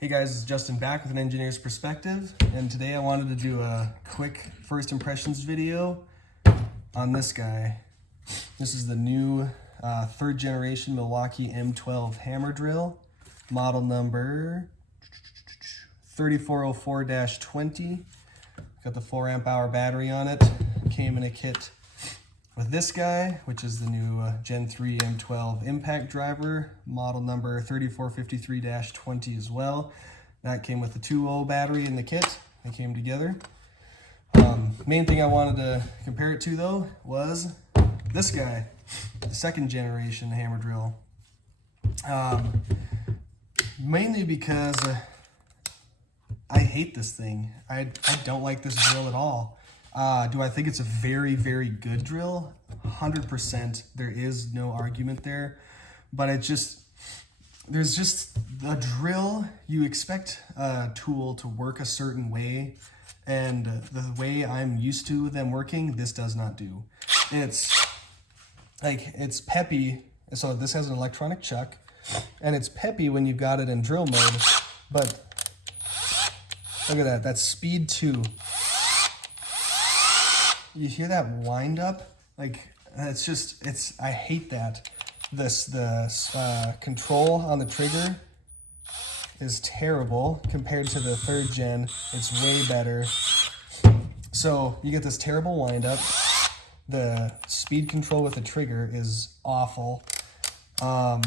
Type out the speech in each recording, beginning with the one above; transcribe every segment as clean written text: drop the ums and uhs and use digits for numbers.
Hey guys, it's Justin back with an engineer's perspective, and today I wanted to do a quick first impressions video on this guy. This is the new third generation Milwaukee M12 hammer drill, model number 3404-20. Got the 4 amp hour battery on it. Came in a kit with this guy, which is the new Gen 3 M12 impact driver, model number 3453-20 as well. That came with the 2.0 battery in the kit. They came together. Main thing I wanted to compare it to though was this guy, the second generation hammer drill. Mainly because I hate this thing. I don't like this drill at all. Do I think it's a very, very good drill? 100%. There is no argument there. But there's just a drill. You expect a tool to work a certain way, and the way I'm used to them working, this does not do. It's peppy. So this has an electronic chuck, and it's peppy when you've got it in drill mode. But look at that. That's speed 2. You hear that wind up? Like, I hate that. The control on the trigger is terrible compared to the third gen. It's way better. So you get this terrible wind up. The speed control with the trigger is awful. A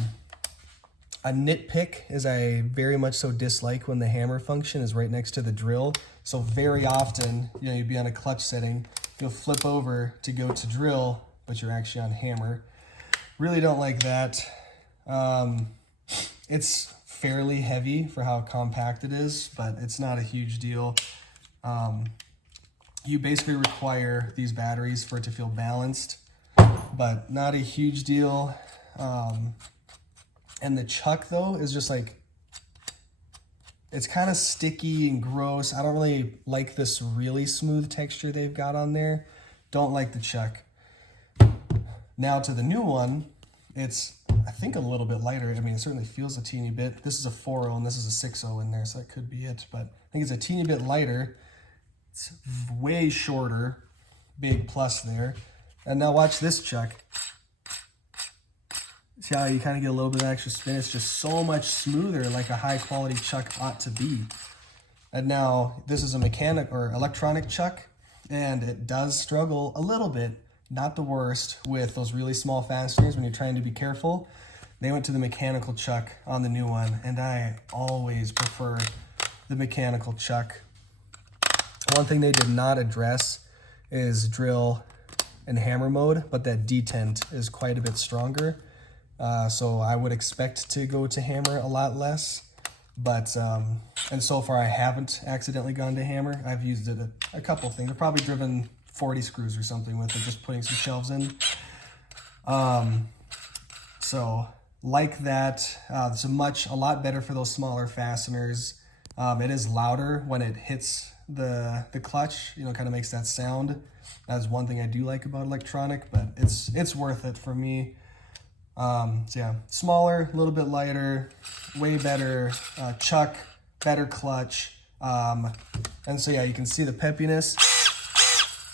nitpick is I very much so dislike when the hammer function is right next to the drill. So very often, you'd be on a clutch setting, you'll flip over to go to drill, but you're actually on hammer. Really don't like that. It's fairly heavy for how compact it is, but it's not a huge deal. You basically require these batteries for it to feel balanced, but not a huge deal. And the chuck though is just like, it's kind of sticky and gross. I don't really like this really smooth texture they've got on there. Don't like the chuck. Now to the new one, it's, I think, a little bit lighter. I mean, it certainly feels a teeny bit. This is a 4.0 and this is a 6.0 in there, so that could be it. But I think it's a teeny bit lighter. It's way shorter. Big plus there. And now watch this chuck. See how you kind of get a little bit of extra spin? It's just so much smoother, like a high quality chuck ought to be. And now this is a mechanic or electronic chuck, and it does struggle a little bit, not the worst, with those really small fasteners when you're trying to be careful. They went to the mechanical chuck on the new one, and I always prefer the mechanical chuck. One thing they did not address is drill and hammer mode, but that detent is quite a bit stronger. So I would expect to go to hammer a lot less, but, and so far I haven't accidentally gone to hammer. I've used it a couple things. I've probably driven 40 screws or something with it, just putting some shelves in. So like that, it's a lot better for those smaller fasteners. It is louder when it hits the clutch, kind of makes that sound. That's one thing I do like about electronic, but it's worth it for me. So yeah, smaller, a little bit lighter, way better chuck, better clutch. And so yeah, you can see the peppiness,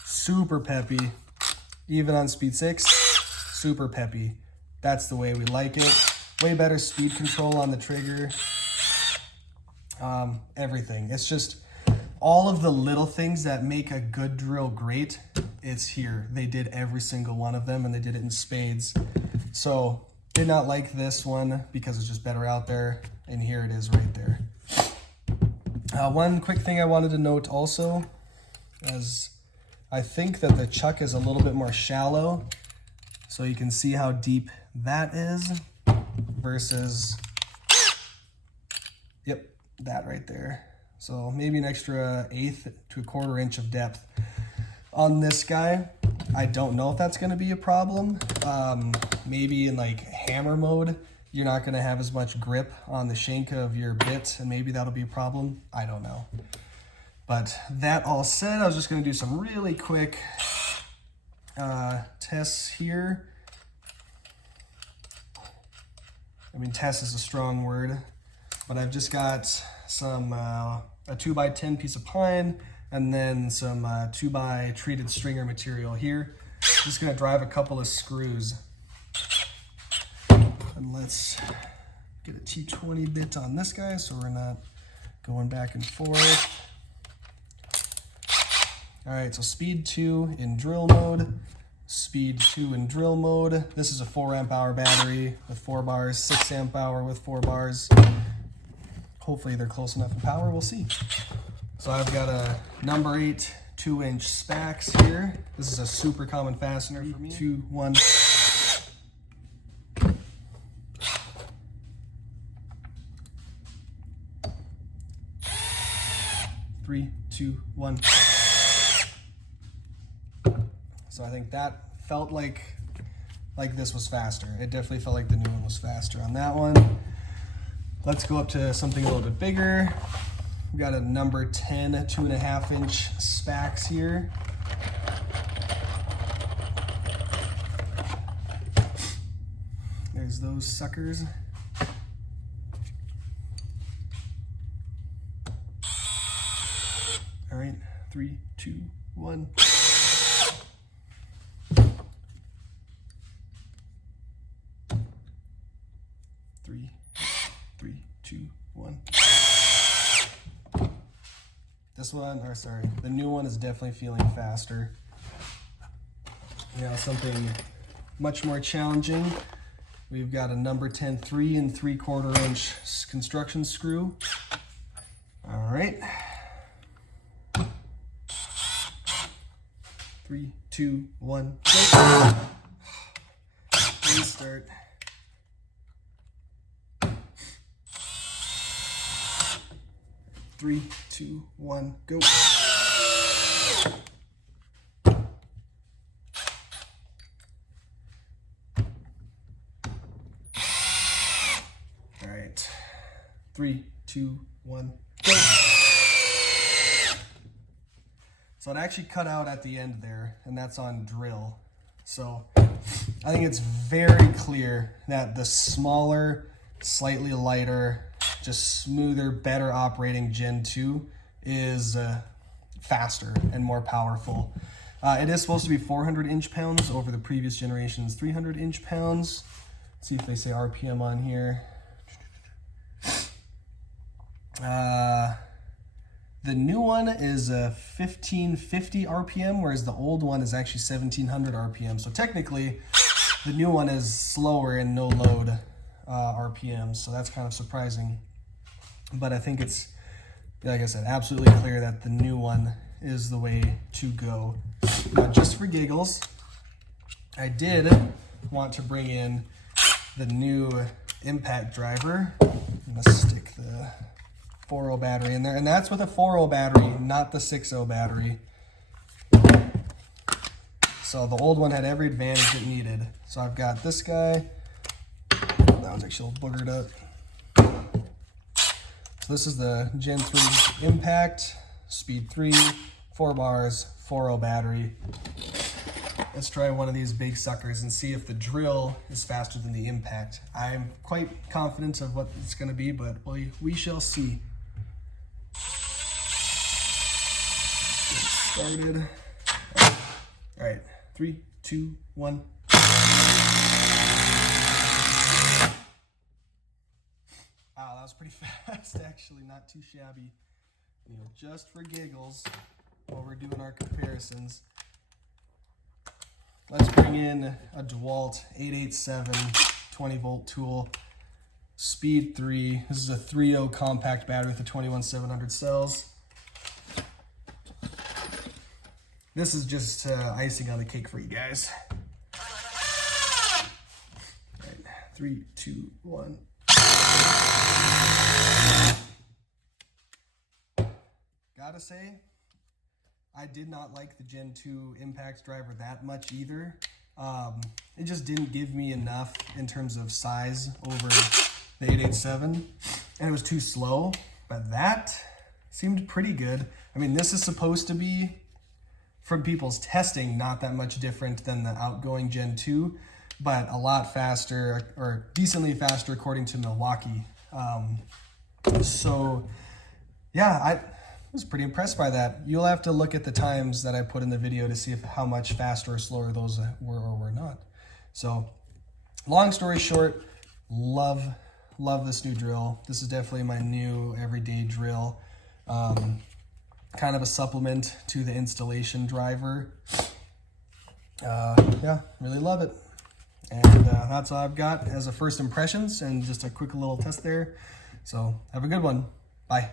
super peppy, even on speed 6, super peppy. That's the way we like it. Way better speed control on the trigger. Everything. It's just all of the little things that make a good drill great. It's here. They did every single one of them, and they did it in spades. So did not like this one because it's just better out there, and here it is right there. One quick thing I wanted to note also, as I think that the chuck is a little bit more shallow, so you can see how deep that is versus, yep, that right there. So maybe an extra 1/8 to 1/4 inch of depth on this guy. I don't know if that's going to be a problem. Maybe in like hammer mode, you're not going to have as much grip on the shank of your bit, and maybe that'll be a problem. I don't know. But that all said, I was just going to do some really quick tests here. I mean, test is a strong word. but I've just got some a 2x10 piece of pine and then some 2x treated stringer material here. Just gonna drive a couple of screws. And let's get a T20 bit on this guy so we're not going back and forth. All right, so speed 2 in drill mode, speed 2 in drill mode. This is a 4 amp hour battery with 4 bars, 6 amp hour with 4 bars. Hopefully they're close enough in power, we'll see. So I've got a number 8 2-inch Spax here. This is a super common fastener for me. 2, 1. 3, 2, 1. So I think that felt like this was faster. It definitely felt like the new one was faster on that one. Let's go up to something a little bit bigger. We've got a number 10 2.5 inch Spax here. There's those suckers. All right, 3, 2, 1. Three, two, 1. This one, or sorry, the new one is definitely feeling faster. Now something much more challenging. We've got a number 10 3 3/4 inch construction screw. All right. 3, 2, 1, go. Restart. 3, 2, 1, go. All right. 3, 2, 1, go. So it actually cut out at the end there, and that's on drill. So I think it's very clear that the smaller, slightly lighter, just smoother, better operating Gen 2 is faster and more powerful. It is supposed to be 400 inch-pounds over the previous generation's 300 inch-pounds. Let's see if they say RPM on here. The new one is 1550 RPM, whereas the old one is actually 1700 RPM. So technically, the new one is slower in no load RPM, so that's kind of surprising. But I think it's, like I said, absolutely clear that the new one is the way to go. Now, just for giggles, I did want to bring in the new impact driver. I'm gonna stick the 4.0 battery in there, and that's with a 4.0 battery, not the 6.0 battery. So the old one had every advantage it needed. So I've got this guy. That one's actually all boogered up. So this is the Gen 3 impact, speed 3, 4 bars, 4.0 battery. Let's try one of these big suckers and see if the drill is faster than the impact. I'm quite confident of what it's going to be, but we shall see. Get started. All right, 3, 2, 1. Wow, that was pretty fast, actually, not too shabby. You know, just for giggles, while we're doing our comparisons. Let's bring in a DeWalt 887 20-volt tool, speed 3. This is a 3.0 compact battery with a 21700 cells. This is just icing on the cake for you guys. All right, 3, 2, 1. Gotta say, I did not like the Gen 2 impact driver that much either. It just didn't give me enough in terms of size over the 887, and it was too slow, but that seemed pretty good. I mean, this is supposed to be, from people's testing, not that much different than the outgoing Gen 2, but a lot faster, or decently faster according to Milwaukee. So yeah, I was pretty impressed by that. You'll have to look at the times that I put in the video to see how much faster or slower those were or were not. So long story short, love this new drill. This is definitely my new everyday drill. Kind of a supplement to the installation driver. Yeah, really love it. And that's all I've got as a first impressions and just a quick little test there. So have a good one. Bye.